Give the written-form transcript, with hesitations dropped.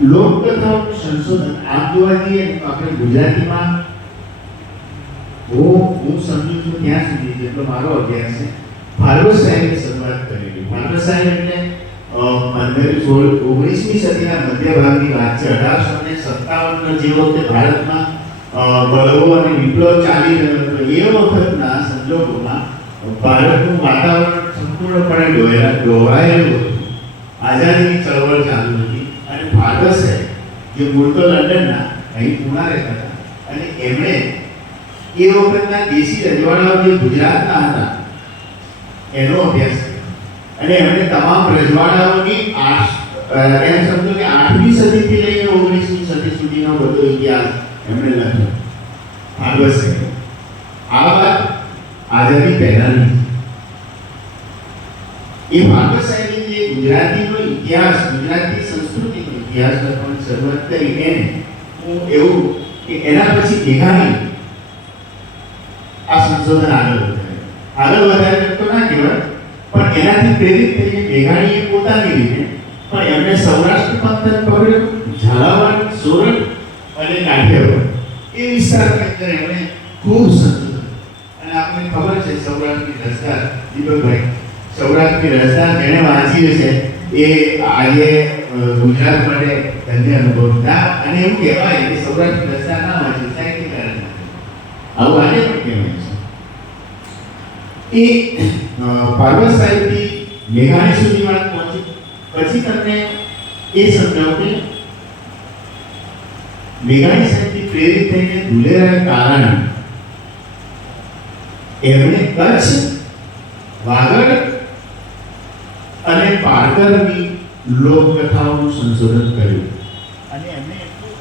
લોકકથાઓનું સંશોધન આમ જોવા જઈએ તો આપણે ગુજરાતીમાં હું સમજુ છું ત્યાં સુધી જેટલો મારો અભ્યાસ છે, ફાલ્ગુન સાહેબે શરૂઆત કરેલી. ફાલ્ગુન સાહેબ એટલે 19મી સદીના મધ્ય ભાગની વાત છે. 1857 જે વખતે ભારતમાં બળવો અને વિપ્લવ ચાલી રહ્યો હતો એ વખતના સંજોગોમાં ભારતનું વાતાવરણ સંપૂર્ણપણે ડોવાયેલું હતું. આઝાદીની ચળવળ ચાલુ હતી અને ફાલ્ગુન સાહેબ જે મૂળ તો લંડનના, અહીં પૂના રહેતા હતા, અને એમણે એ વખતના દેશી રજવાડાઓ જે ગુજરાતના હતા એનો અભ્યાસ કર્યો અને એમણે તમામ રજવાડાઓની એમ સમજો કે 8મી સદીથી લઈને 19મી સદી સુધીનો બધો ઇતિહાસ એમણે લખ્યો. ફાલ્ગુન સાહેબ આ વાત આઝાદી પહેલાની. એ ફાલ્ગુન સાહેબે જે ગુજરાતીનો ઇતિહાસ, ગુજરાતી સંસ્કૃતિનો ઇતિહાસ લખવાની શરૂઆત કરી એને હું એવું કે એના પછી મેઘાણી આ સંશોધન આગળ વધારે તો ના કહેવાય, પણ એનાથી પ્રેરિત થઈને મેઘાણીએ પોતાની રીતે પણ એમણે સૌરાષ્ટ્ર પંથક પકડ્યો, ઝાલાવાડ, સોરઠ અને કાઠિયાવાડ એ વિસ્તારની અંદર એમણે ખૂબ સંશોધન. અને આપણને ખબર છે સૌરાષ્ટ્રની રસધાર દીપકભાઈ, સૌરાષ્ટ્રની રસધાર જેણે વાંચી છે એ આજે ગુજરાત માટે ધન્ય અનુભવ ના. અને એવું કહેવાય કે સૌરાષ્ટ્રની રસધાર ના વાંચ્યું સાહિત્યકાર, આવું આજે પણ કહેવાય છે. એ ફાલ્ગુન સાહેબથી મેઘાણી સુધી વાત પહોંચી. પછી તમને એ સમજાવું કે મેઘાણી સાહેબથી પ્રેરિત થઈને ધુલેરા કારણે એમણે કચ્છ, વાગડ અને પારકરની લોકકથાઓનું સંશોધન કર્યું. અને એમણે એટલું